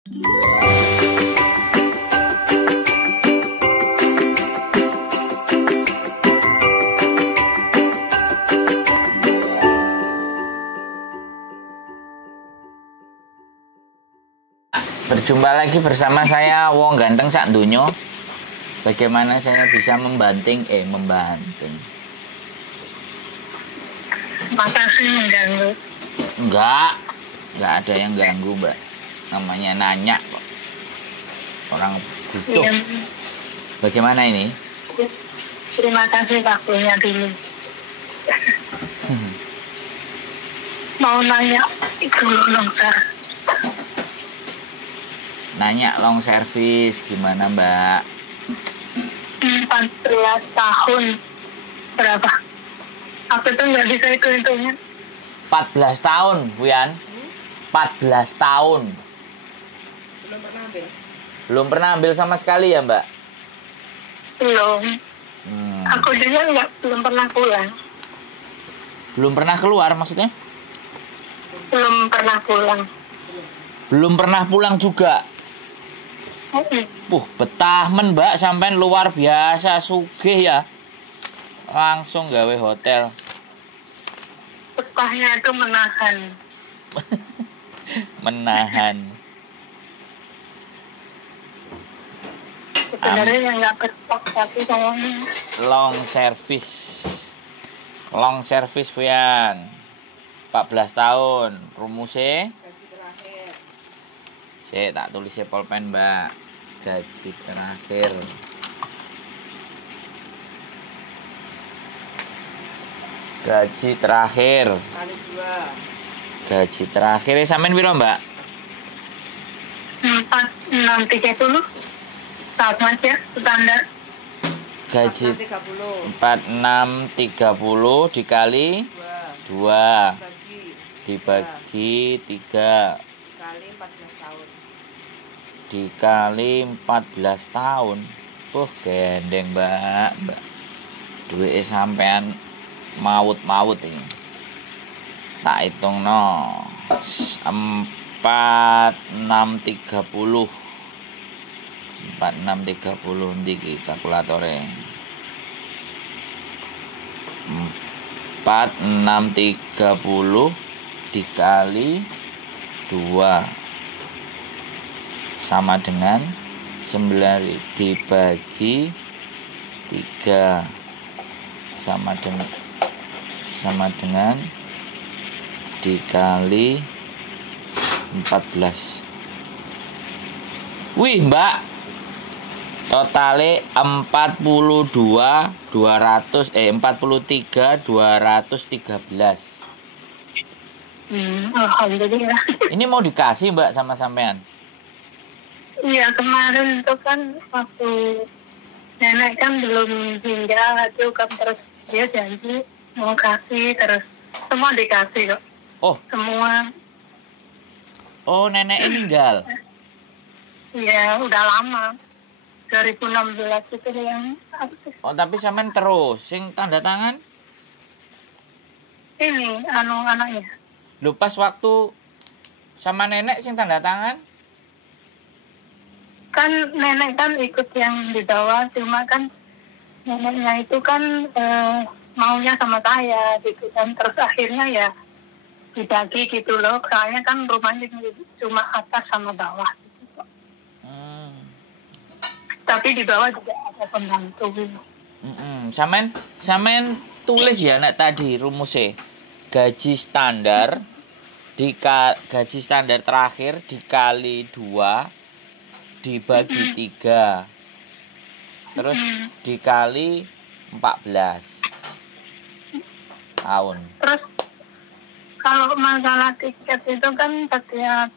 Berjumpa lagi bersama saya Wong Ganteng sak dunyo. Bagaimana saya bisa membanting. Makasih mengganggu. Enggak ada yang ganggu, Mbak. Namanya nanya kok. Orang butuh. Iya. Bagaimana ini? Terima kasih waktunya dulu. Mau nanya itu longsor. Nanya long service gimana, Mbak? 14 tahun. Berapa? Aku tuh nggak bisa hitungnya. 14 tahun, Bu Yan. 14 tahun. Belum pernah ambil sama sekali ya, Mbak? Belum. Aku juga belum pernah pulang. Belum pernah keluar maksudnya? Belum pernah pulang. Belum pernah pulang juga. Betah men, Mbak, sampean luar biasa sugih ya. Langsung gawe hotel. Betahnya itu menahan. Menahan. Sebenarnya yang nggak betah tapi sayangnya. Long service Bu Yan. 14 tahun. Rumusnya? Saya tak tulisnya pulpen, Mbak. Gaji terakhir. Gaji terakhir. Kali 2. Gaji terakhir sampean piro, Mbak? 4630. Sama aja standar. Gaji 4630 dikali 2 dibagi 3 dikali 14 tahun. Gendeng, Mbak. Duitnya sampean maut ini. Tak hitung no. 4630 ndi kalkulatore. 4630 dikali 2 sama dengan 9 dibagi 3 sama dengan dikali 14. Wih, Mbak. Totale 43 213. Alhamdulillah. Ini mau dikasih, Mbak, sama sampean? Iya, kemarin itu kan waktu nenek kan belum tinggal itu kan, terus dia janji mau kasih, terus semua dikasih kok. Oh. Semua. Oh, nenek meninggal. Iya, udah lama. 2016 itu yang. Oh, tapi sampean terus sing tanda tangan? Ini anaknya. Lu pas waktu sama nenek sing tanda tangan? Kan nenek kan ikut yang di bawah, cuma kan neneknya itu kan maunya sama saya gitu kan, terus akhirnya ya dibagi gitu loh, soalnya kan rumahnya cuma atas sama bawah gitu. Tapi di bawah juga ada pembantu. Samen tulis ya nak tadi rumusnya. Gaji standar gaji standar terakhir dikali 2 dibagi 3 terus dikali 14 tahun. Terus kalau masalah tiket itu kan setiap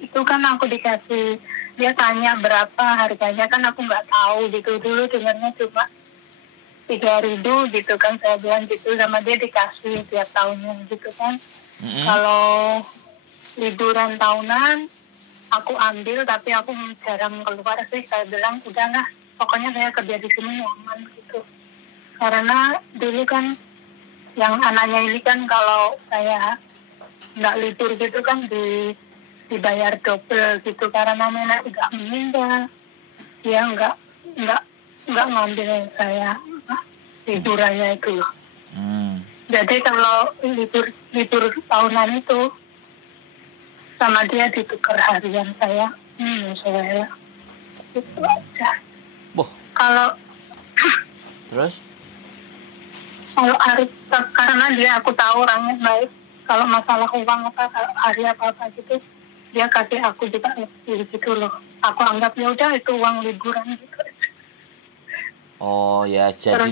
itu kan aku dikasih, dia tanya berapa harganya, kan aku nggak tahu gitu, dulu dengarnya cuma 3.000 gitu kan, saya bilang gitu sama dia, dikasih tiap tahunnya gitu kan. Kalau liburan tahunan aku ambil, tapi aku jarang keluar sih. Saya bilang udahlah, pokoknya saya kerja di sini nyaman gitu. Karena dulu kan yang anaknya ini kan kalau saya nggak libur gitu kan dibayar double gitu karena nenek udah meninggal. Dia nggak ngambil saya liburannya itu loh. Jadi kalau libur tahunan itu sama dia ditukar harian saya, saya itu aja. Kalau Terus? Kalau hari, karena dia aku tahu orangnya baik. Kalau masalah uang hari apa gitu, dia kasih aku juga lebih gitu loh. Aku anggap ya udah itu uang liburan gitu. Oh ya, jadi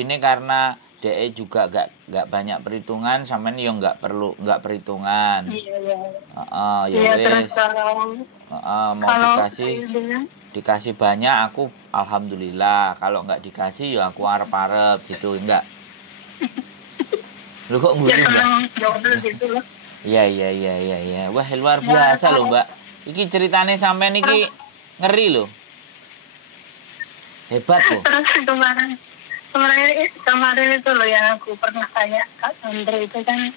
nih karena DE juga gak banyak perhitungan, sampean yo nggak perhitungan. Iya. Ya Terus wes. Mau dikasih banyak, aku alhamdulillah. Kalau nggak dikasih ya aku arep-arep gitu, enggak. Lu kok nguri, Mbak? Gitu loh. Iya. Wah, luar biasa loh, Mbak. Iki ceritane sampean iki ngeri loh. Hebat loh. Terus kemarin itu loh yang aku pernah tanya Kak Sandra itu kan.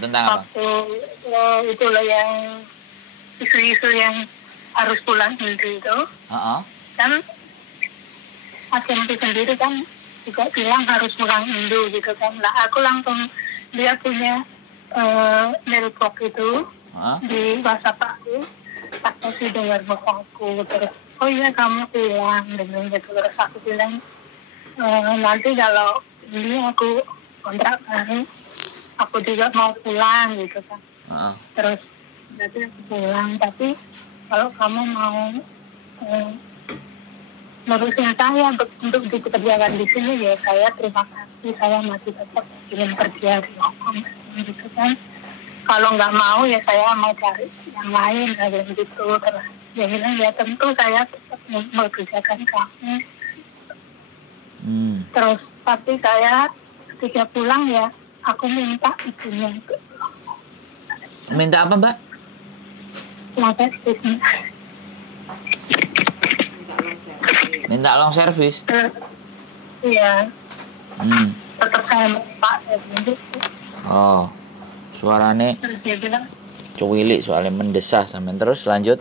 Tentang apa? Waktu itu loh yang isu-isu yang harus pulang Indo itu. Kan agensi sendiri kan juga bilang harus pulang Indo gitu kan. Lah aku langsung dia punya mailbox itu di WhatsApp aku, kasih dengar bos aku terus, oh iya kamu pulang dengan gitu. Terus aku bilang nanti kalau ini aku kontrak baru aku juga mau pulang gitu kan. Terus nanti aku pulang, tapi kalau kamu mau ngurusin saya untuk dipekerjakan di sini ya saya terima kasih, saya masih tetap ingin kerja di Hongkong gitu kan. Kalau nggak mau ya saya mau cari yang lain kayak gitu. Terus dia bilang ya tentu saya tetap mengerjakan kamu. Terus tapi saya ketika pulang ya aku minta ibunya itu. Minta apa, Mbak? Minta long service. Iya. Tetap saya minta gitu. Oh, suarane Terus dia bilang, cuwilik soalnya mendesah sampean. Terus lanjut.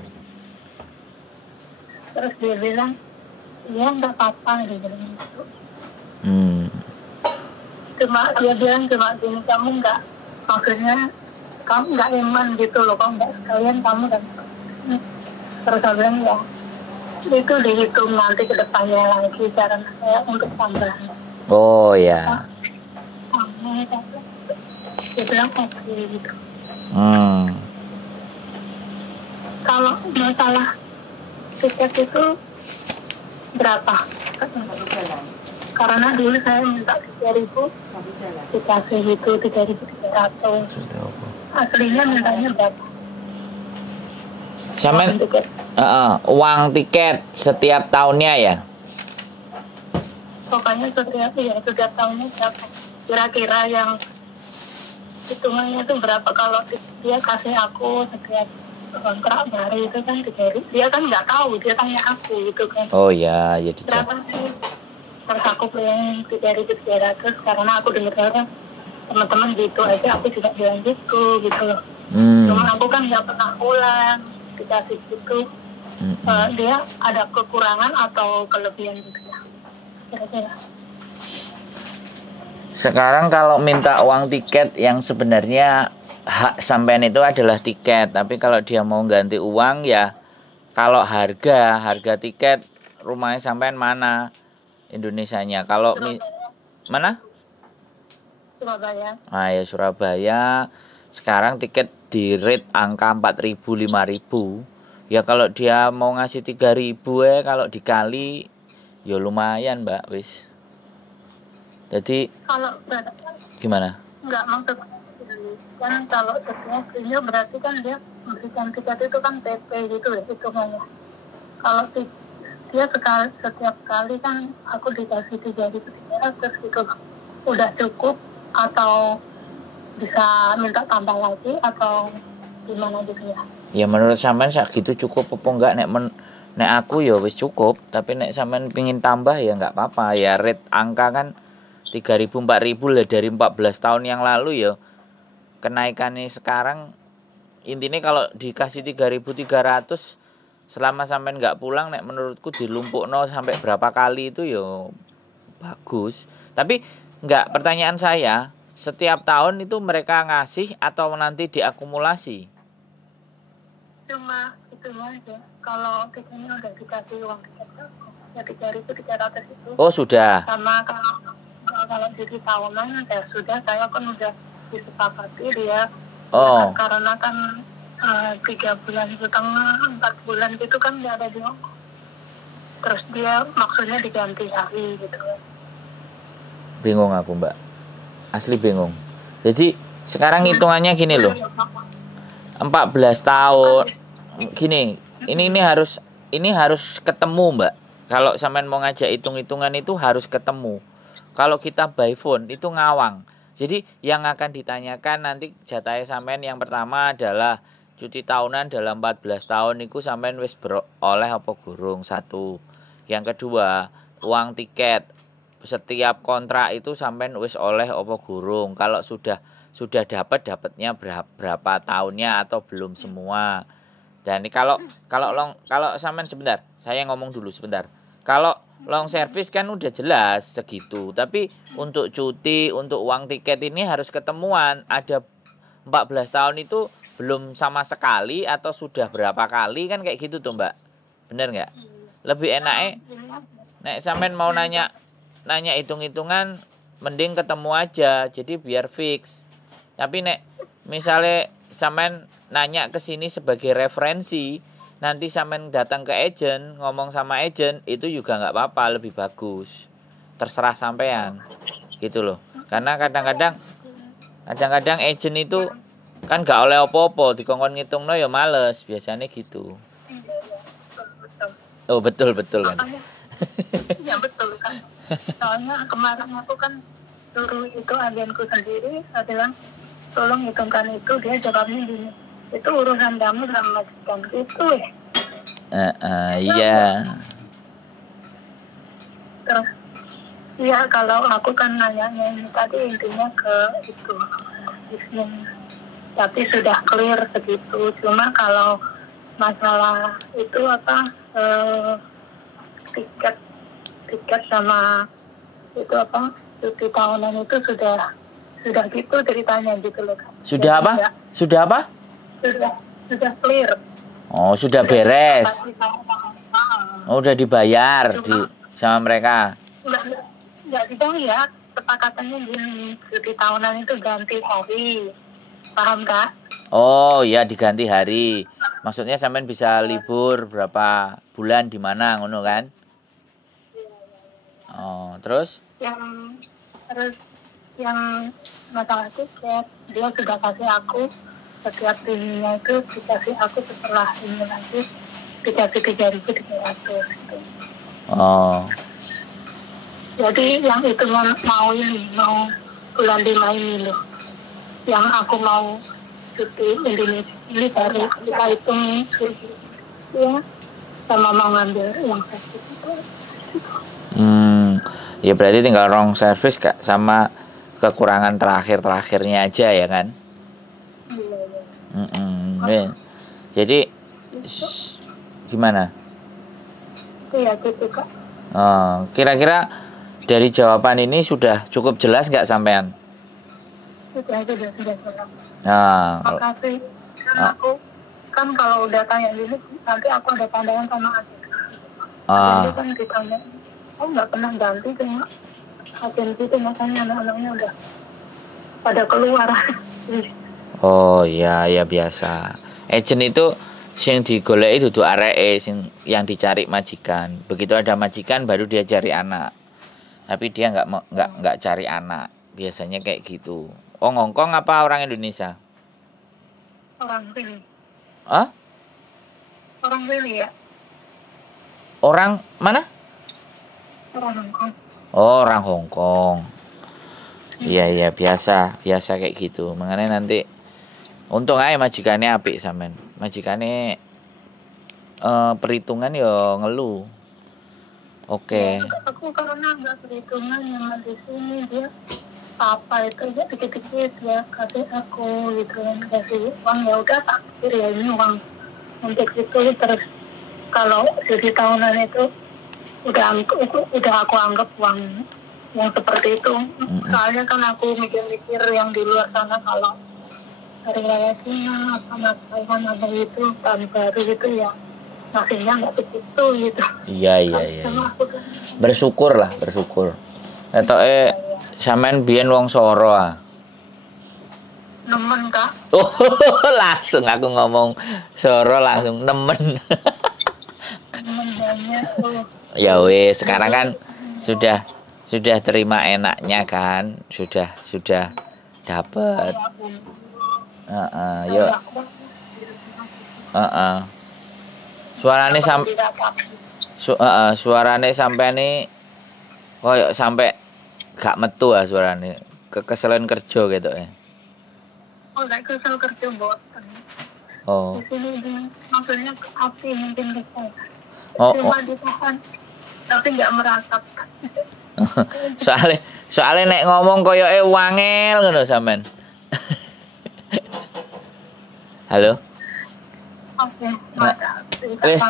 Terus dia bilang, iya nggak apa-apa, dia bilang gitu. Dia bilang cuma gini, kamu nggak, maksudnya kamu nggak iman gitu loh, kamu nggak sekalian kamu dan terus saya bilang ya itu dihitung nanti ke depannya lagi cara saya untuk tambahan. Oh ya. Dia bilang oke gitu. Kalau masalah tiket itu berapa? Karena dulu saya minta 3.000, dikasih itu 3.300. Aslinya mintanya berapa? Sampean uang tiket setiap tahunnya ya? Pokoknya setiap tahunnya berapa? Kira-kira yang hitungannya itu berapa kalau dia kasih aku setiap kontrak baru itu kan 3.000. Dia kan nggak tahu, dia tanya aku gitu kan. Oh ya, jadi berapa sih? Terus aku bilang 3.300 karena aku dengar teman-teman gitu aja, aku juga bilang gitu loh. Cuma aku kan nggak pernah ulang dikasih gitu. Dia ada kekurangan atau kelebihan gitu ya? Kira-kira. Sekarang kalau minta uang tiket yang sebenarnya hak sampean itu adalah tiket, tapi kalau dia mau ganti uang ya kalau harga tiket rumahnya sampean mana Indonesianya? Kalau mana? Surabaya. Ya Surabaya. Sekarang tiket di rate angka 4.000 5.000. Ya kalau dia mau ngasih 3.000 kalau dikali ya lumayan, Mbak, wis. Jadi kalau gimana? Enggak, maksud kan kalau setiap video berarti kan dia memberikan tiket itu kan PP gitu ya hitungannya. Kalau dia setiap kali kan aku dikasih 3.300 gitu, udah cukup atau bisa minta tambah lagi atau gimana gitu ya? Ya menurut sampean segitu cukup apa enggak? Nek aku ya wis cukup, tapi nek sampean pengin tambah ya enggak apa-apa. Ya rate angka kan 3.000 4.000 lah dari 14 tahun yang lalu ya. Kenaikannya sekarang intinya kalau dikasih 3.300 selama sampean nggak pulang, nek menurutku dilumpukno sampai berapa kali itu yo bagus. Tapi nggak, pertanyaan saya, setiap tahun itu mereka ngasih atau nanti diakumulasi? Cuma itu aja. Kalau kitanya udah dikasih uang tiket ya 3.300 itu. Oh sudah. Sama kalau jadi tahunan ya sudah, saya kan udah disepakati dia. Oh. Ya, karena kan 3,5 bulan 4 bulan gitu kan nggak ada dia. Terus dia maksudnya diganti hari gitu. Bingung aku Mbak, asli bingung. Jadi sekarang hitungannya gini loh, 14 tahun gini, ini harus ketemu Mbak. Kalau sampean mau ngajak hitung-hitungan itu harus ketemu. Kalau kita by phone itu ngawang. Jadi yang akan ditanyakan nanti jatahnya sampean yang pertama adalah cuti tahunan dalam 14 tahun itu sampean wis oleh apa gurung, satu. Yang kedua, uang tiket setiap kontrak itu sampean wis oleh apa gurung. Kalau sudah dapatnya berapa tahunnya atau belum semua. Dan ini kalau sampean, sebentar, saya ngomong dulu sebentar. Kalau long service kan udah jelas segitu. Tapi untuk cuti, untuk uang tiket ini harus ketemuan. Ada 14 tahun itu belum sama sekali atau sudah berapa kali kan kayak gitu tuh Mbak. Bener nggak? Lebih enaknya nek sampean mau nanya hitung-hitungan mending ketemu aja. Jadi biar fix. Tapi nek misalnya sampean nanya ke sini sebagai referensi, nanti sampean datang ke agent, ngomong sama agent, itu juga nggak apa-apa, lebih bagus. Terserah sampean. Gitu loh. Karena kadang-kadang agent itu kan nggak oleh opo-opo, dikongkon ngitungno ya males, biasanya gitu. Oh betul kan. Ya betul kan. Soalnya kemarin aku kan suruh itu agenku sendiri, saya bilang tolong hitungkan itu, dia jawabnya gini, itu urusan kamu sama majikan gitu ya. Iya. Terus ya kalau aku kan nanyanya ini tadi intinya ke itu bisnis, tapi sudah clear segitu. Cuma kalau masalah itu apa tiket sama itu apa cuti tahunan itu sudah gitu ceritanya gitu loh kan. Sudah apa? Ya, sudah apa? Sudah clear. Oh sudah beres. Oh udah dibayar sama mereka. Nggak dibayar, kesepakatannya gini, cuti tahunan itu ganti hari, paham kak? Oh iya, diganti hari. Maksudnya sampean bisa libur berapa bulan di mana ngono kan? Oh, terus? Yang masalah tiket, dia sudah kasih aku setiap ininya itu dikasih aku, setelah ini lagi dikasih 3.300 gitu. Oh. Jadi yang itu mau bulan 5 ini loh, yang aku mau cuti Indonesia ini dari kita hitung ya, sama mau ngambil yang service itu. Ya berarti tinggal wrong service Kak, sama kekurangan terakhirnya aja ya kan? Iya. Jadi gimana? Iya gitu Kak. Kira-kira dari jawaban ini sudah cukup jelas nggak sampean? Sudah jelas. Makasih. Aku kan kalau udah tanya gini nanti aku ada pandangan sama adik. Jadi kan ditanya, nggak pernah ganti cuma agensi itu, makanya anak-anaknya udah pada keluar. Oh iya biasa. Agent itu sing digoleki dudu areke, sing yang dicari majikan. Begitu ada majikan baru dia cari anak. Tapi dia nggak cari anak. Biasanya kayak gitu. Oh, Hongkong apa orang Indonesia? Orang sini. Hah? Orang sini ya. Orang mana? Orang Hongkong. Oh, orang Hongkong. Iya biasa kayak gitu. Makanya nanti untung aja majikannya apik sampean. Majikannya perhitungan ya ngeluh. Oke. Ya, aku karena nggak perhitungan yang di sini dia apa itu ya dikit-dikit ya kasih aku gitu kan, kasih uang ya udah tak pikir ya ini uang untuk itu. Terus kalau sisi tahunan itu udah aku anggap uang yang seperti itu. Soalnya kan aku mikir-mikir yang di luar sana, kalau hari raya Cina sama Taiwan ada itu tahun baru gitu ya ngasihnya nggak begitu gitu. Iya. Sama aku tuh Bersyukur lah, bersyukur. Atau sampean biyen wong Soro ah. nemen kak. Oh, langsung aku ngomong Soro langsung nemen. Nemen banyak tuh. Ya wes, sekarang kan sudah terima enaknya kan, sudah dapat. Yuk. Suarane suarane sampai nih koyo sampai gak metu ah suarane. Kekeselan kerja gitu ya. Oh, gak kesel kerja boten. Oh. Di sini maksudnya api mungkin bisa. Oh. Cuma ditahan, tapi nggak meratap. soalnya nek ngomong koyoke wangel ngono sampean. Halo. Oke, Wes,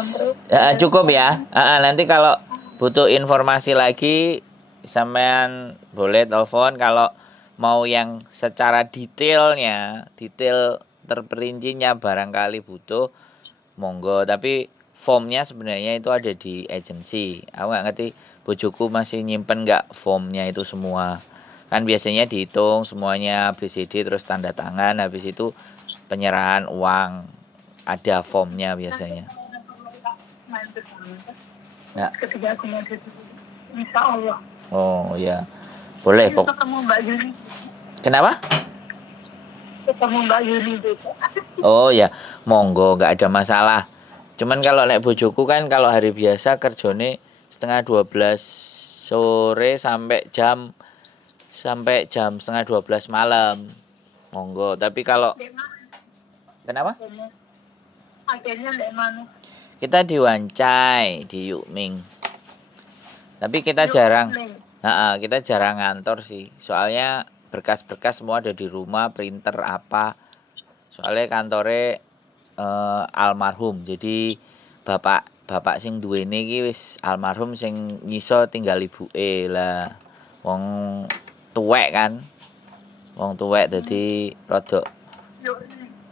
cukup ya. Nanti kalau butuh informasi lagi sampean boleh telepon. Kalau mau yang secara detail terperincinya barangkali butuh, monggo. Tapi formnya sebenarnya itu ada di agensi. Aku nggak ngerti bojoku masih nyimpen nggak formnya itu semua. Kan biasanya dihitung semuanya ABCD terus tanda tangan, habis itu penyerahan uang, ada formnya biasanya. Ya. Ketika aku mau insya Allah. Oh ya, boleh kok. Ketemu Mbak Yuni. Kenapa? Ketemu Mbak Yuni juga. Oh ya, monggo, nggak ada masalah. Cuman kalau nek bojoku kan kalau hari biasa kerjone setengah 12 sore sampai jam 11:30 malam. Monggo, tapi kalau kenapa? Akhirnya di mana? Kita di Wancai, di Yukming. Tapi kita jarang ngantor sih. Soalnya berkas-berkas semua ada di rumah, printer apa. Soalnya kantore almarhum. Jadi bapak sing duwene iki wis almarhum, sing nyiso tinggal ibuke lah. Wong tuwek kan. Wong tuwek dadi rada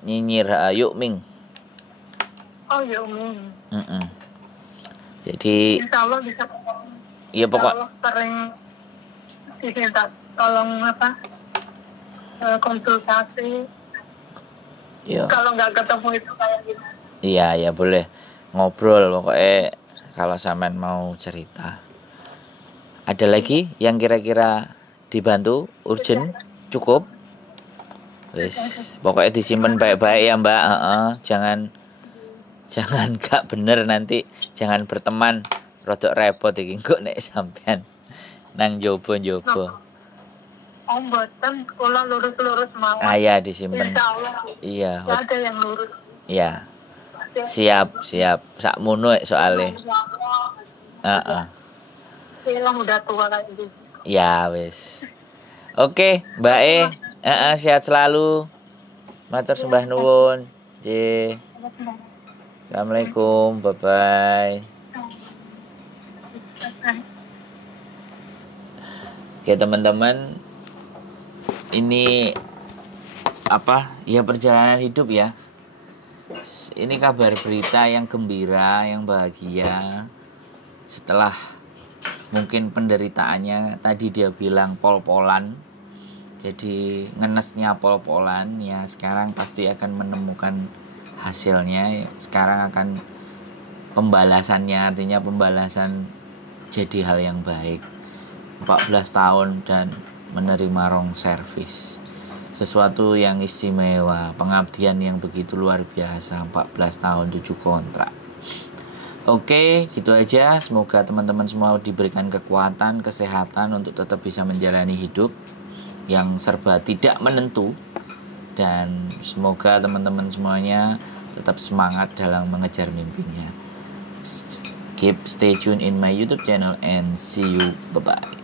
nyinyir Yukming. Oh, Yukming. Jadi insyaallah bisa. Iya pokok. Sering diminta tolong konsultasi. Iya. Kalau nggak ketemu itu kayak gimana? Iya boleh ngobrol pokoknya kalau sampean mau cerita. Ada lagi yang kira-kira dibantu urgent? Cukup? Wis, pokoknya disimpan baik-baik ya Mbak. Jangan gak bener nanti, jangan berteman rodok repot iki kok nek sampean nang jobo-jobo. Oh, mboten, kula lurus-lurus mawon. Ya disimpen. Insyaallah. Iya. Gak ada yang lurus. Iya. Siap. Sakmono soalnya. Film udah tua kayak gitu. Ya wis. Oke, Mbak sehat selalu. Matur sembah nuwun. Nggih. Assalamualaikum. Bye bye. Oke, teman-teman. Ini perjalanan hidup ya. Ini kabar berita yang gembira, yang bahagia. Setelah mungkin penderitaannya tadi dia bilang pol-polan. Jadi ngenesnya pol-polan ya, sekarang pasti akan menemukan hasilnya. Sekarang akan pembalasannya, artinya pembalasan jadi hal yang baik. 14 tahun dan menerima wrong service, sesuatu yang istimewa, pengabdian yang begitu luar biasa. 14 tahun 7 kontrak. Oke, gitu aja. Semoga teman-teman semua diberikan kekuatan, kesehatan untuk tetap bisa menjalani hidup yang serba tidak menentu. Dan semoga teman-teman semuanya tetap semangat dalam mengejar mimpinya. Stay tuned in my YouTube channel and see you. Bye-bye.